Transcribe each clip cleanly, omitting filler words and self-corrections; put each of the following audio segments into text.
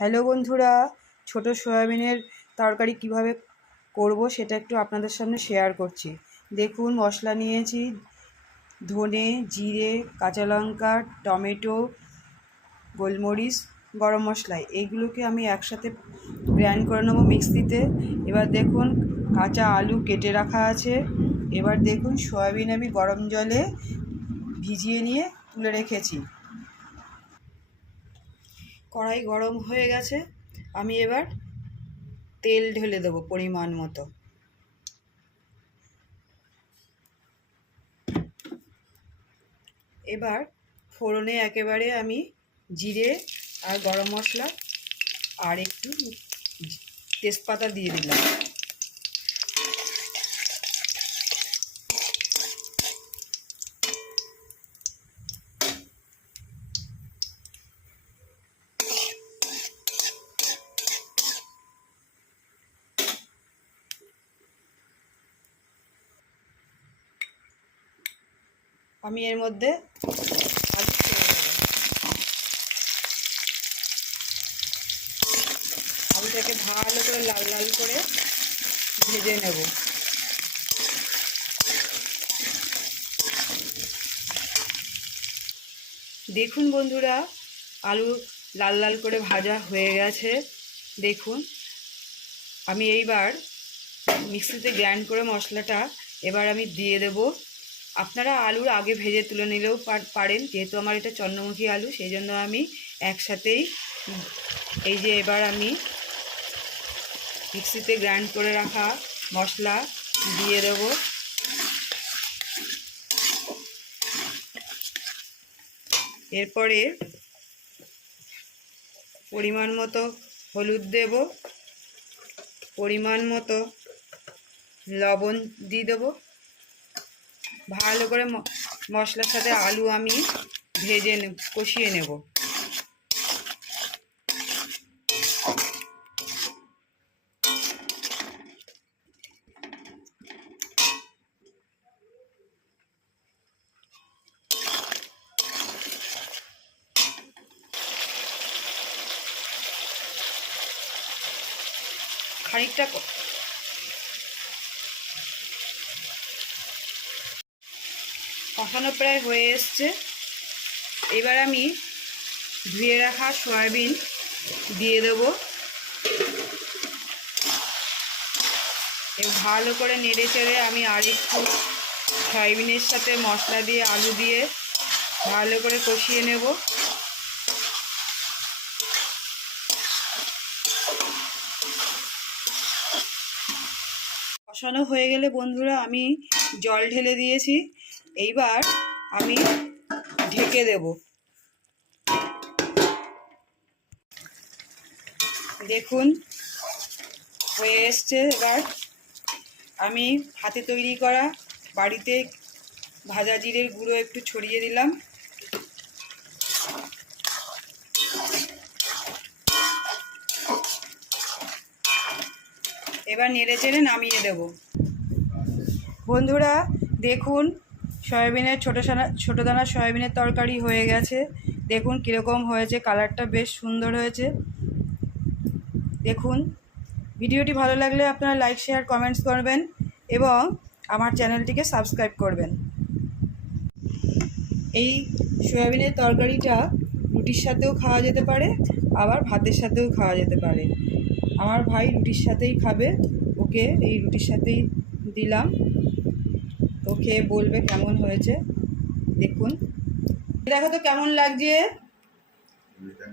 Hello বন্ধুরা, ছোট সয়াবিনের তরকারি কিভাবে করব সেটা একটু আপনাদের সামনে শেয়ার করছি। দেখুন, মশলা নিয়েছি ধনে, জিরে, কাঁচা লঙ্কা, টমেটো, গোলমরিচ, গরম মশলা। এইগুলোকে আমি একসাথে গ্রাইন্ড করে নেবো মিক্সিতে। এবার দেখুন, কাঁচা আলু কেটে রাখা আছে। এবার দেখুন, সয়াবিন আমি গরম জলে ভিজিয়ে নিয়ে তুলে রেখেছি। কড়াই গরম হয়ে গেছে, আমি এবার তেল ঢেলে দেবো পরিমাণ মতো। এবার ফোড়নে একেবারে আমি জিরে আর গরম মশলা আর একটু তেজপাতা দিয়ে দিলাম। আমি এর মধ্যে আলু ছেড়ে দেবো। আলুটাকে ভালো করে লাল লাল করে ভেজে নেব। দেখুন বন্ধুরা, আলু লাল লাল করে ভাজা হয়ে গেছে। দেখুন, আমি এইবার মিক্সিতে গ্রাইন্ড করে মশলাটা এবার আমি দিয়ে দেব। আপনারা আলুর আগে ভেজে তুলে নিলেও পারেন, যেহেতু আমার এটা চন্দ্রমুখী আলু, সেই জন্য আমি একসাথেই এই যে এবার আমি মিক্সিতে গ্রাইন্ড করে রাখা মশলা দিয়ে দেব। এরপরে পরিমাণ মতো হলুদ দেব, পরিমাণ মতো লবণ দিয়ে দেবো। ভালো করে মশলার সাথে আলু আমি ভেজে কষিয়ে নেব। খানিকটা কষানো প্রায় হয়ে এসছে। এবার আমি ধুয়ে রাখা সয়াবিন দিয়ে দেব। ভালো করে নেড়ে চেড়ে আমি আর একটু সয়াবিনের সাথে মশলা দিয়ে আলু দিয়ে ভালো করে কষিয়ে নেব। কষানো হয়ে গেলে বন্ধুরা আমি জল ঢেলে দিয়েছি। এইবার আমি ঢেকে দেব। দেখুন, হয়ে এসছে। এবার আমি হাতে তৈরি করা বাড়িতে ভাজা জিরের গুঁড়ো একটু ছড়িয়ে দিলাম। এবার নেড়ে চেড়ে নামিয়ে দেব। বন্ধুরা দেখুন, সয়াবিনের ছোটো দানা সয়াবিনের তরকারি হয়ে গেছে। দেখুন কীরকম হয়েছে, কালারটা বেশ সুন্দর হয়েছে। দেখুন, ভিডিওটি ভালো লাগলে আপনারা লাইক, শেয়ার, কমেন্টস করবেন এবং আমার চ্যানেলটিকে সাবস্ক্রাইব করবেন। এই সয়াবিনের তরকারিটা রুটির সাথেও খাওয়া যেতে পারে, আবার ভাতের সাথেও খাওয়া যেতে পারে। আমার ভাই রুটির সাথেই খাবে, ওকে এই রুটির সাথেই দিলাম। ও খেয়ে বলবে কেমন হয়েছে। দেখুন, দেখো তো কেমন লাগছে।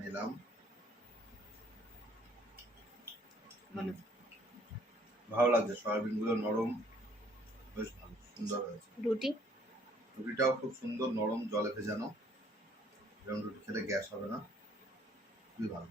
নিলাম, ভালো লাগছে। সয়াবিন গুলো নরম, বেশ ভালো, সুন্দর হয়েছে। রুটিটাও খুব সুন্দর নরম, জলে ভেজানো। এরকম রুটি খেলে গ্যাস হবে না, খুবই ভালো।